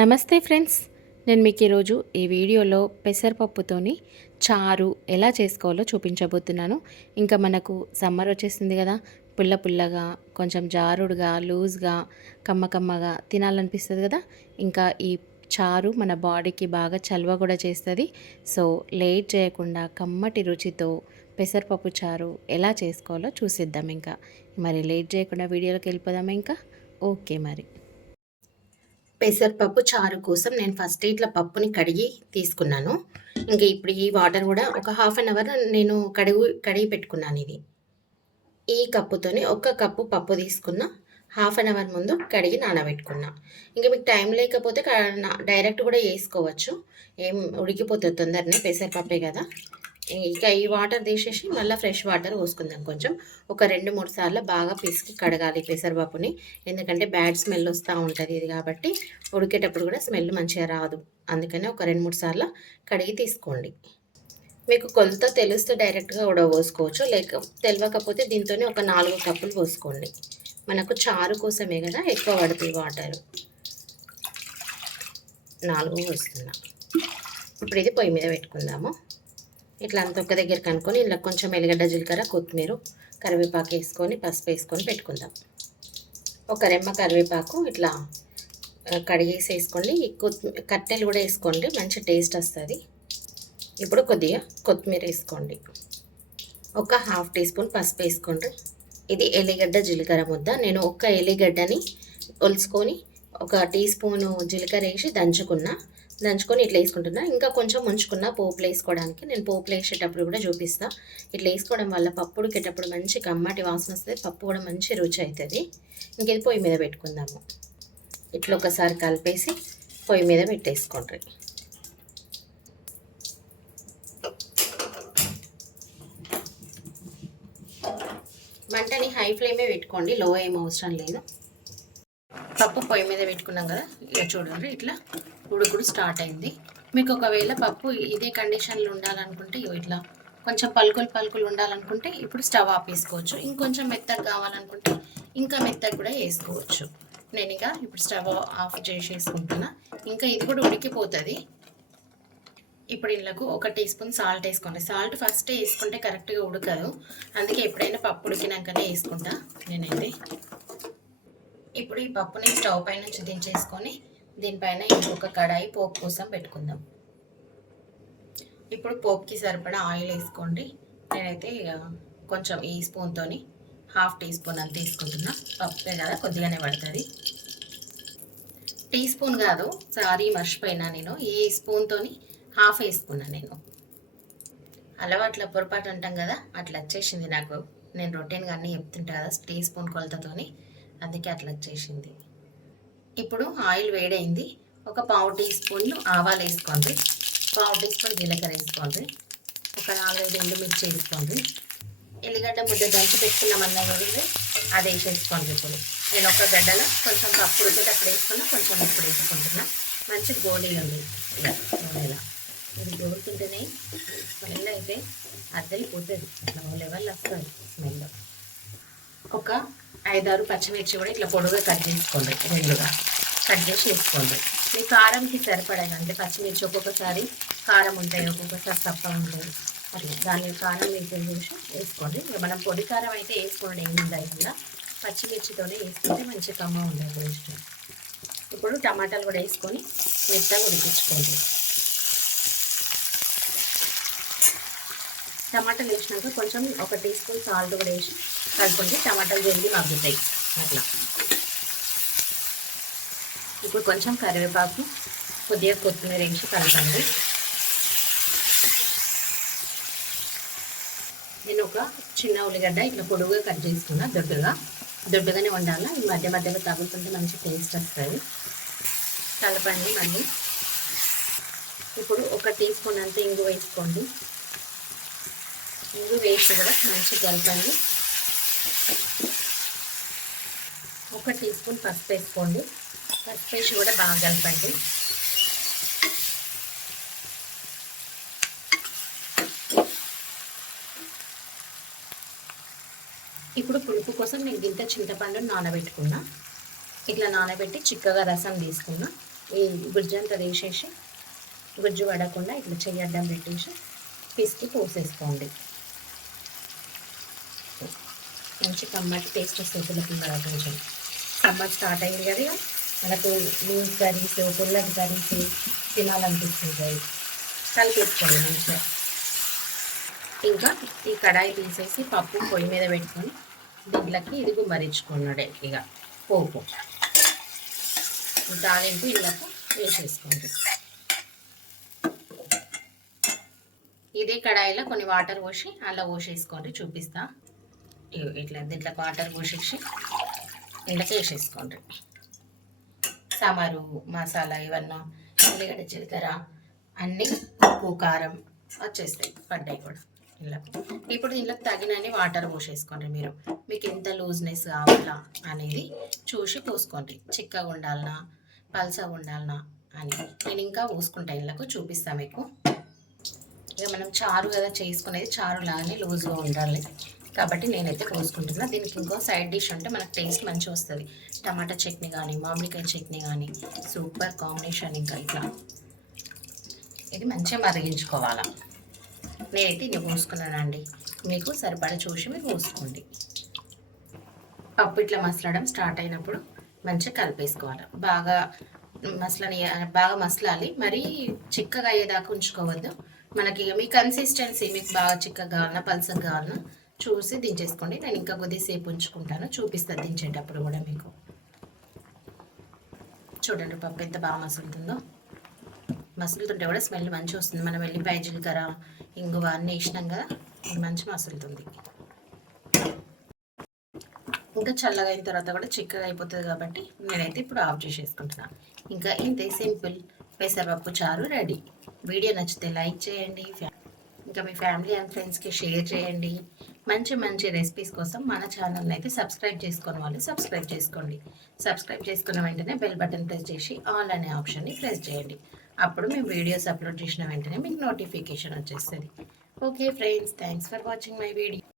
నమస్తే ఫ్రెండ్స్, నేను మీకు ఈరోజు ఈ వీడియోలో పెసరపప్పుతోని చారు ఎలా చేసుకోవాలో చూపించబోతున్నాను. ఇంకా మనకు సమ్మర్ వచ్చేసింది కదా, పుల్ల పుల్లగా కొంచెం జారుడుగా లూజ్గా కమ్మగా తినాలనిపిస్తుంది కదా. ఇంకా ఈ చారు మన బాడీకి బాగా చలువ కూడా చేస్తుంది. సో లేట్ చేయకుండా కమ్మటి రుచితో పెసరపప్పు చారు ఎలా చేసుకోవాలో చూసిద్దాం. ఇంకా మరి లేట్ చేయకుండా వీడియోలోకి వెళ్ళిపోదామా? ఇంకా ఓకే. మరి పెసరపప్పు చారు కోసం నేను ఫస్ట్ ఇట్లా పప్పుని కడిగి తీసుకున్నాను. ఇంకా ఇప్పుడు ఈ వాటర్ కూడా ఒక హాఫ్ అన్ అవర్ నేను కడిగి పెట్టుకున్నాను. ఈ కప్పుతోని ఒక కప్పు పప్పు తీసుకున్న, హాఫ్ అన్ అవర్ ముందు కడిగి నానబెట్టుకున్నా. ఇంకా మీకు టైం లేకపోతే డైరెక్ట్ కూడా వేసుకోవచ్చు, ఏం ఉడికిపోతుంది తొందరనే, పెసరపప్పే కదా. ఇక ఈ వాటర్ తీసేసి మళ్ళీ ఫ్రెష్ వాటర్ పోసుకుందాం. కొంచెం ఒక 2-3 సార్లు బాగా పిసికి కడగాలి పెసరపప్పుని, ఎందుకంటే బ్యాడ్ స్మెల్ వస్తూ ఉంటుంది ఇది, కాబట్టి ఉడికేటప్పుడు కూడా స్మెల్ మంచిగా రాదు. అందుకని ఒక 2-3 సార్లు కడిగి తీసుకోండి. మీకు కొలత తెలిస్తే డైరెక్ట్గా కూడా పోసుకోవచ్చు, తెలియకపోతే దీంతోనే ఒక 4 కప్పులు పోసుకోండి. మనకు చారు కోసమే కదా ఎక్కువ పడుతుంది వాటర్. 4 పోస్తున్నా. ఇప్పుడు ఇది పొయ్యి మీద పెట్టుకుందాము. ఇట్లా అంత ఒక దగ్గర కనుక్కొని ఇలా కొంచెం ఎల్లిగడ్డ, జీలకర్ర, కొత్తిమీర, కరివేపాకు వేసుకొని పసుపు వేసుకొని పెట్టుకుందాం. ఒక రెమ్మ కరివేపాకు ఇట్లా కడిగేసి వేసుకోండి. కట్టెలు కూడా వేసుకోండి, మంచి టేస్ట్ వస్తుంది. ఇప్పుడు కొద్దిగా కొత్తిమీర వేసుకోండి. ఒక హాఫ్ టీ స్పూన్ పసుపు వేసుకోండి. ఇది ఎల్లిగడ్డ జీలకర్ర ముద్ద. నేను ఒక ఎల్లిగడ్డని ఒలుచుకొని ఒక టీ స్పూను జీలకర్ర వేసి దంచుకొని ఇట్లా వేసుకుంటున్నా. ఇంకా కొంచెం ఉంచుకున్న పోపులు వేసుకోవడానికి. నేను పోపులు వేసేటప్పుడు కూడా చూపిస్తాను. ఇట్లా వేసుకోవడం వల్ల పప్పు ఉడికేటప్పుడు మంచి కమ్మటి వాసన వస్తుంది, పప్పు కూడా మంచి రుచి అవుతుంది. ఇంకేది పొయ్యి మీద పెట్టుకుందాము. ఇట్లా ఒకసారి కలిపేసి పొయ్యి మీద పెట్టేసుకోండి. మంటని హై ఫ్లేమే పెట్టుకోండి, లో ఏం అవసరం లేదు. పప్పు పొయ్యి మీద పెట్టుకున్నాం కదా, ఇలా చూడండి ఇట్లా ఉడుకుడు స్టార్ట్ అయింది. మీకు ఒకవేళ పప్పు ఇదే కండిషన్లో ఉండాలనుకుంటే ఇట్లా కొంచెం పలుకులు ఉండాలనుకుంటే ఇప్పుడు స్టవ్ ఆపేసుకోవచ్చు. ఇంకొంచెం మెత్తగా కావాలనుకుంటే ఇంకా మెత్తగా కూడా వేసుకోవచ్చు. నేను ఇక ఇప్పుడు స్టవ్ ఆఫ్ చేసేసుకుంటున్నా. ఇంకా ఇది కూడా ఉడికిపోతుంది. ఇప్పుడు ఇళ్ళకు ఒక టీ స్పూన్ సాల్ట్ వేసుకోండి. సాల్ట్ ఫస్ట్ వేసుకుంటే కరెక్ట్గా ఉడకదు, అందుకే ఎప్పుడైనా పప్పు ఉడికినాకనే వేసుకుంటా నేనైతే. ఇప్పుడు ఈ పప్పుని స్టవ్ పై నుంచి దించేసుకొని దీనిపైన ఇంకొక కడాయి పోపు కోసం పెట్టుకుందాం. ఇప్పుడు పోపుకి సరిపడా ఆయిల్ వేసుకోండి. నేనైతే కొంచెం ఈ స్పూన్తోని హాఫ్ టీ స్పూన్ అంత తీసుకుంటున్నా. పప్పుే కదా కొద్దిగానే పడుతుంది. టీ స్పూన్ కాదు, సారీ మర్చిపోయినా, నేను ఈ స్పూన్తోని హాఫ్ వేసుకున్నా. నేను అలవాట్ల పొరపాటు అంటాం కదా, అట్లా వచ్చేసింది నాకు. నేను రొటీన్గా అన్నీ చెప్తుంటా కదా టీ స్పూన్ కొలతతోని, అందుకే అట్లా వచ్చేసింది. ఇప్పుడు ఆయిల్ వేడైంది. ఒక పావు టీ స్పూన్ ఆవాలు వేసుకోండి, పావు టీ స్పూన్ జీలకర్ర వేసుకోండి, ఒక 4-5 ఎండుమిర్చి వేసుకోండి. ఎల్లిగడ్డ ముద్ద దంచి పెట్టుకున్నామన్నా కూడా అది వేసేసుకోండి. ఇప్పుడు నేను ఒక గడ్డలో కొంచెం పప్పు ఉడికేటప్పుడు వేసుకున్నా, కొంచెం ఇప్పుడు వేసుకుంటున్నా. మంచి గోళీలు ఉంది ఇలా ఇది గోలుతుంటేనే స్మెల్ అయితే అద్దరిపోతుంది, ఇట్లా లెవెల్ వస్తుంది స్మెల్. ఒక 5-6 పచ్చిమిర్చి కూడా ఇట్లా పొడుగా కట్ చేసుకోండి, రెండుగా కట్ చేసి వేసుకోండి. మీ కారంకి సరిపడాలి, అంటే పచ్చిమిర్చి ఒక్కొక్కసారి కారం ఉంటాయి, ఒక్కొక్కసారి తప్ప ఉంటాయి, అట్లా దాని కారం వేసి చూసి వేసుకోండి. ఇక మనం పొడి కారం అయితే వేసుకోండి, ఏమి లేకుండా పచ్చిమిర్చితోనే వేసుకుంటే మంచి కమ్మ ఉంటుంది టేస్ట్. ఇప్పుడు టమాటాలు కూడా వేసుకొని మెత్తగా ఉడికించుకోండి. టమాటాలు వేసినాక కొంచెం ఒక టీ స్పూన్ సాల్ట్ కూడా వేసి కలుపుకుంటే టమాటాలు జల్దీ మగ్గుతాయి అట్లా. ఇప్పుడు కొంచెం కరివేపాకు, కొద్దిగా కొత్తిమీర వేసి కలపండి. నేను ఒక చిన్న ఉల్లిగడ్డ ఇట్లా పొడుగుగా కట్ చేసుకున్నా, దొడ్డుగానే ఉండాలి. ఈ మధ్య మధ్యలో తగులుతుంటే మంచి టేస్ట్ వస్తుంది. కలపండి మళ్ళీ. ఇప్పుడు ఒక టీ స్పూన్ అంతా ఇంగు వేసుకోండి. ఇంగు వేసి కూడా మంచిగా కలపండి. ఒక టీ స్పూన్ పసుపు వేసుకోండి, పసుపు వేసి కూడా బాగా కలపండి. ఇప్పుడు పులుపు కోసం నేను గింత చింతపండు నానబెట్టుకున్నా. ఇట్లా నానబెట్టి చిక్కగా రసం తీసుకున్నా. ఈ గుజ్జు అంతా తీసేసి గుజ్జు పడకుండా ఇట్లా చెయ్యి అడ్డం పెట్టేసి పిసికి పోసేసుకోండి. మంచి కమ్మటి టేస్ట్ వస్తుంది పుల్ల కొంచెం. సమ్మర్ స్టార్ట్ అయింది కదా, మనకు లూజ్ కర్రీస్ పుల్లటి కర్రీస్ తినాలనిపిస్తుంటాయి. కలిపేసుకోండి మంచిగా. ఇంకా ఈ కడాయి తీసేసి పప్పు పొయ్యి మీద పెట్టుకొని దీంట్లోకి ఇది గుమ్మరించుకున్నాడే ఇక పోపు తాలింపు ఇళ్ళకు వేసేసుకోండి. ఇదే కడాయిలో కొన్ని వాటర్ పోసి అలా పోసేసుకోండి, చూపిస్తా. ఇట్లా దీంట్లో వాటర్ పోసేసి ఇంట్లోకి వేసేసుకోండి. సాంబారు మసాలా ఇవన్నీ ఉల్లిగడ్డ జీలకర్ర అన్నీ ఉప్పు కారం వచ్చేస్తాయి, పడ్డాయి కూడా ఇంట్లోకి. ఇప్పుడు దీంట్లోకి తగినన్ని వాటర్ పోసేసుకోండి. మీకు ఎంత లూజ్నెస్ కావాలా అనేది చూసి పోసుకోండి. చిక్కగా ఉండాలనా పల్చగా ఉండాలనా అని నేను ఇంకా పోసుకుంటా, ఇంట్లోకి చూపిస్తా మీకు. ఇక మనం చారు కదా చేసుకునేది, చారు లాగానే లూజ్గా ఉండాలి కాబట్టి నేనైతే పోసుకుంటున్నా. దీనికి ఇంకో సైడ్ డిష్ అంటే మనకు టేస్ట్ మంచిగా వస్తుంది. టమాటా చట్నీ కానీ మామిడికాయ చట్నీ కానీ సూపర్ కాంబినేషన్. ఇంకా ఇట్లా ఇది మంచిగా మరిగించుకోవాలా. నేనైతే ఇది పోసుకున్నానండి, మీకు సరిపడా చూసి మీరు పోసుకోండి. పప్పు ఇట్లా మసలడం స్టార్ట్ అయినప్పుడు మంచిగా కలిపేసుకోవాలి. బాగా మసలాలి, మరీ చిక్కగా అయ్యేదాకా ఉంచుకోవద్దు. మనకి మీ కన్సిస్టెన్సీ మీకు బాగా చిక్కగా కావాలన్నా పల్సగా కావాలన్నా చూసి దించేసుకోండి. నేను ఇంకా కొద్దిసేపు ఉంచుకుంటాను, చూపిస్తాను దించేటప్పుడు కూడా మీకు. చూడండి పప్పు ఎంత బాగా మసులుతుంటే కూడా స్మెల్ మంచిగా వస్తుంది. మనం వెల్లిపాయ జీలకర్ర ఇంగువ అన్నీ వేసినాం కదా, మంచి మసులుతుంది. ఇంకా చల్లగా అయిన తర్వాత కూడా చిక్కగా అయిపోతుంది కాబట్టి నేనైతే ఇప్పుడు ఆఫ్ చేసేసుకుంటున్నాను. ఇంకా ఇంతే సింపుల్ పెసరపప్పు చారు రెడీ. వీడియో నచ్చితే లైక్ చేయండి, ఇంకా మీ ఫ్యామిలీ అండ్ ఫ్రెండ్స్కి షేర్ చేయండి. మంచి మంచి రెసిపీస్ కోసం మన ఛానల్ని అయితే సబ్స్క్రైబ్ చేసుకున్న వాళ్ళు సబ్స్క్రైబ్ చేసుకోండి. సబ్స్క్రైబ్ చేసుకున్న వెంటనే బెల్ బటన్ ప్రెస్ చేసి ఆల్ అనే ఆప్షన్ని ప్రెస్ చేయండి. అప్పుడు మేము వీడియోస్ అప్లోడ్ చేసిన వెంటనే మీకు నోటిఫికేషన్ వచ్చేస్తుంది. Okay friends, thanks for watching my video.